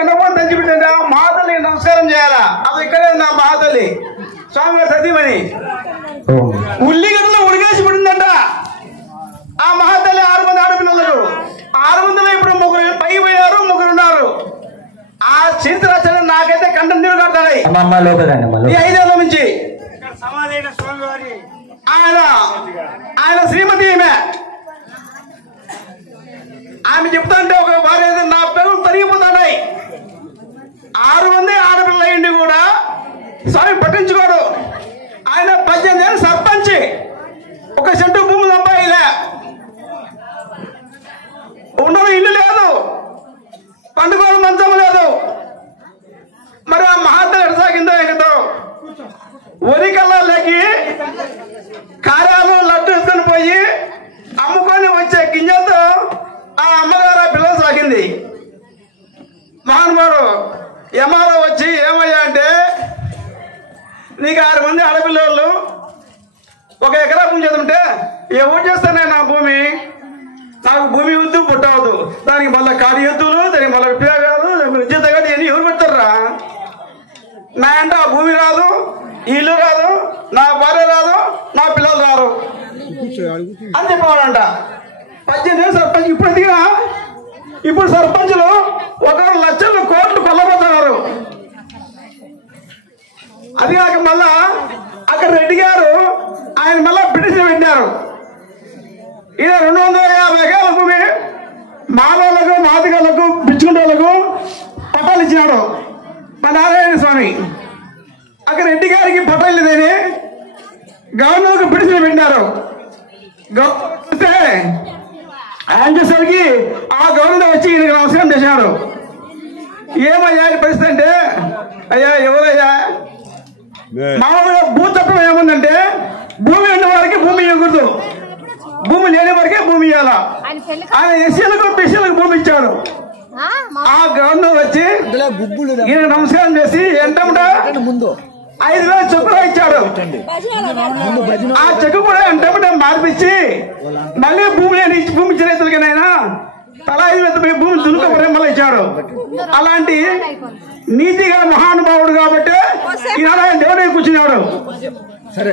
ఎండపోని తెచ్చిపెట్టిందా మహాతల్లి నమస్కారం చేయాలా. అది ఇక్కడే నా మహాతల్లి స్వామివారి సతీమణి ఉల్లిగడ్డలో ఉడికేసి పడిందంట. ఆ మహాతల్లి 6 మంది ఆడపిల్లలకు 6 మందిలో ఇప్పుడు 3 పై పోయారు, 3 ఉన్నారు. ఆ చరిత్ర నాకైతే కంఠం నీరు కడతాయి. ఈ 5 ఏళ్ళ నుంచి ఆయన శ్రీమతి ఆమె చెప్తా అంటే ఒక భార్య నా పిల్లలు తరిగిపోతున్నాయి. 6 మంది ఆడపిల్లలు అయ్యిండి కూడా స్వామి పట్టించుకోడు. ఆయన 18 ఏళ్ళు సర్పంచ్, 1 సెంటు భూమి సంపాయిలే, ఉండదు ఇల్లు లేదు, పండుగ మంచం లేదు. మరి ఆ మహాత్మ ఎడసాగిందో ఎగతో వరికల్లాలకి కారాలు లడ్డు ఎత్తుకొని పోయి అమ్ముకొని వచ్చే గింజలతో ఆ అమ్మగారు పిల్లలు సాగింది. మహానుభావుడు యమాలో వచ్చి ఏమయ్యా అంటే నీకు 6 మంది ఆడపిల్లలు 1 ఎకరా భూమి చేస్తుంటే ఎవరు చేస్తానే నా భూమి, నాకు భూమి వద్దు పుట్టవద్దు, దానికి మళ్ళీ కాడి ఎద్దులు, దానికి మళ్ళీ ఉపయోగాలు జీతగాడు ఇవన్నీ ఎవరు పెడతారా? నా అంటే ఆ భూమి రాదు, ఇల్లు రాదు, నా భార్య రాదు, నా పిల్లలు రారు అని చెప్పవాలంట. 18 ఏళ్ళు సర్పంచ్. ఇప్పుడు ఎదిగినా ఇప్పుడు సర్పంచులు 1 లక్షలు కోట్లు కొల్లబోతున్నారు. అది కాక మళ్ళా అక్కడ రెడ్డి గారు ఆయన మళ్ళా పిటిషన్ పెట్టారు. ఈయన 250 ఎకరాల భూమి మాలోళ్ళకు, మాదిగలకు, బిచ్చుకుంటోళ్లకు పట్టాలు ఇచ్చినాడు మా నారాయణ స్వామి. అక్కడ రెడ్డి గారికి పట్టాలు లేదని గవర్నర్కు పిటిషన్ పెట్టినారు. గవర్నర్ ఆయన చేసరికి ఆ గవర్నర్ వచ్చి ఈయనకు నమస్కారం చేశాడు. ఏమయ్యా పరిస్థితి అంటే, అయ్యా ఎవరయ్యా మామూలుగా భూతత్వం ఏముందంటే భూమి ఉన్న వారికి భూమి ఇవ్వకూడదు, భూమి లేని వారికే భూమి ఇవ్వాలా. ఆయన ఎస్సీలకు బీసీలకు భూమి ఇచ్చాడు. ఆ గవర్నర్ వచ్చి ఈయన నమస్కారం చేసి ఎంతముంటా 5,000 చెక్కుగా ఇచ్చాడు. ఆ చెక్కు కూడా ఎంతముంటే మార్పిచ్చి మళ్ళీ భూమి భూమి ఇచ్చిన రైతులకైనా తలా 5,000 భూమి దున్నుకోబడి మళ్ళీ ఇచ్చాడు. అలాంటి నీతిగా మహానుభావుడు కాబట్టి ఈనాడు ఆయన దేవుడు కూర్చున్నాడు.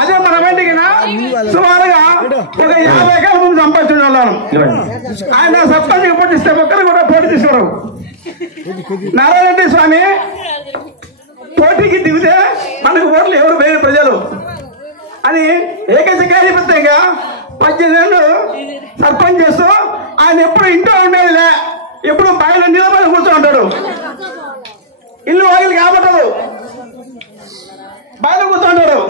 అదే మన వెంటకి సుమారుగా 50 ఎకరాల భూమి సంపాదించిన వాళ్ళను ఆయన సర్పంచ్ పోటీస్తే ఒక్కరు కూడా పోటీ తీసుకోరు. నారాయణ స్వామి పోటీకి దిగితే మనకు ఓట్లు ఎవరు వేయరు ప్రజలు అని ఏకైకధిపత్యంగా 18 ఏళ్ళు సర్పంచ్ చేస్తూ ఆయన ఎప్పుడు ఇంట్లో ఉండేదిలే, ఎప్పుడు బయలు నిలబడి కూర్చొని ఉంటాడు. ఇల్లు వాగిలు కాబట్టదు, బయలు కూర్చుంటాడు.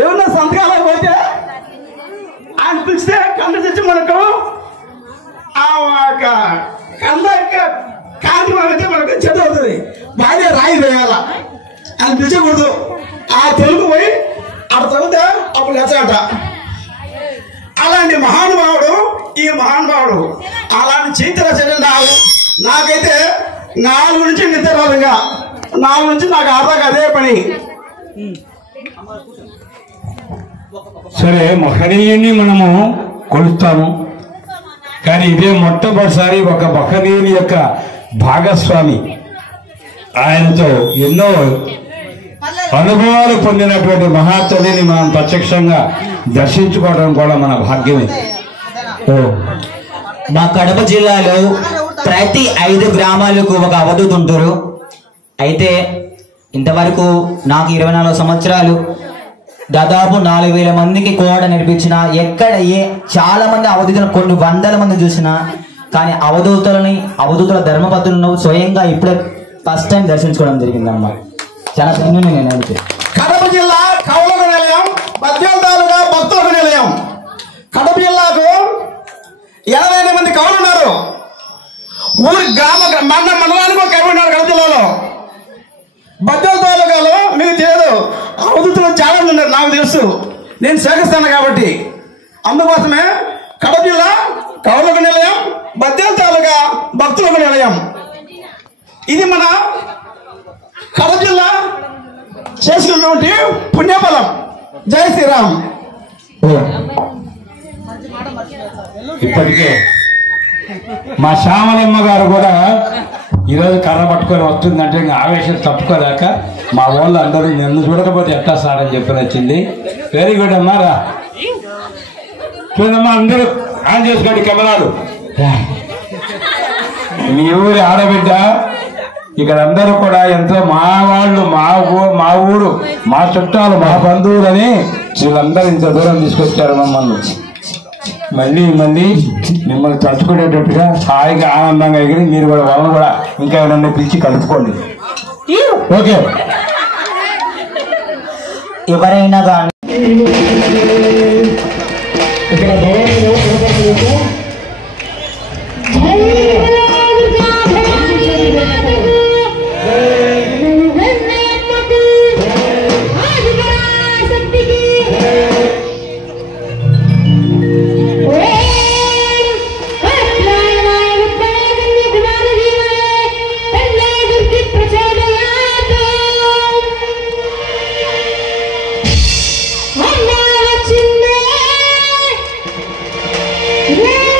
ఏమన్నా సంతకాలకు పోతే ఆయన పిలిస్తే కంద తెచ్చి మనకు కంద కాంతి అయితే మనకు చెత్త అవుతుంది. బాగా రాయి వేయాల ఆయన పిలిచకూడదు. ఆ తెలుగు పోయి అక్కడ చదివితే అప్పుడు లేచాట. అలాంటి మహానుభావుడు ఈ మహానుభావుడు. అలాంటి చైత్ర చర్యలు నాకైతే 4 నుంచి నిద్ర రాదుగా, 4 నుంచి నాకు ఆదాగా అదే పని. సరే, మహనీయుని మనము కొలుస్తాము, కానీ ఇదే మొట్టమొదటిసారి ఒక మహనీయుని యొక్క భాగస్వామి, ఆయనతో ఎన్నో అనుభవాలు పొందినటువంటి మహాతల్లిని మనం ప్రత్యక్షంగా దర్శించుకోవడం కూడా మన భాగ్యమే. మా కడప జిల్లాలో ప్రతి 5 గ్రామాలకు ఒక అవధూత ఉంటారు. అయితే ఇంతవరకు నాకు 24 సంవత్సరాలు దాదాపు 4,000 మందికి కోడ నేర్పించిన ఎక్కడ చాలా మంది అవధూతులను కొన్ని 100 మంది చూసినా, కానీ అవధూతుల ధర్మపత్రులను స్వయంగా ఇప్పుడే ఫస్ట్ టైం దర్శించుకోవడం జరిగింది అన్నమాట. చాలా ధన్యుని నేను అయితే. కడప జిల్లా కౌలకు నిలయం, బద్వేల్ తాలూకా భక్తులకు నిలయం. కడప జిల్లాకు 80 మంది కవులు ఉన్నారు. ఊరి మండలానికి ఒక కవి ఉన్నారు కడప జిల్లాలో. బద్వేల్ తాలూకాలో మీకు తెలియదు, అవధూతులు చాలా మంది ఉన్నారు, నాకు తెలుసు, నేను సేకరిస్తాను కాబట్టి. అందుకోసమే కడప జిల్లా కవులకు నిలయం, బద్వేల్ తాలూకా భక్తులకు నిలయం. ఇది మన కడప జిల్లా చేసినటువంటి పుణ్యఫలం. జై శ్రీరామ్. ఇప్పటికే మా శ్యామలమ్మ గారు కూడా ఈరోజు కర్ర పట్టుకొని వస్తుందంటే ఇంకా ఆవేశం తప్పుకోలేక మా వాళ్ళు అందరూ నన్ను చూడకపోతే ఎట్లా సార్ అని చెప్పి వచ్చింది. వెరీ గుడ్ అమ్మా. రా చూడమ్మా, అందరూ ఆన్ చేసుకోండి కెమెరాలు. మీ ఊరి ఆడబిడ్డ ఇక్కడ అందరూ కూడా ఎంతో మా వాళ్ళు, మా ఊరు, మా చుట్టాలు, మా బంధువులని వీళ్ళందరూ ఇంత దూరం తీసుకొచ్చారు మమ్మల్ని. మళ్ళీ మిమ్మల్ని తలుచుకునేటట్టుగా హాయిగా ఆనందంగా ఎగిరి మీరు కూడా వాళ్ళని కూడా ఇంకా ఎవరన్నా పిలిచి కలుపుకోండి. ఓకే, ఎవరైనా కానీ Yeah!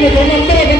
అందరూ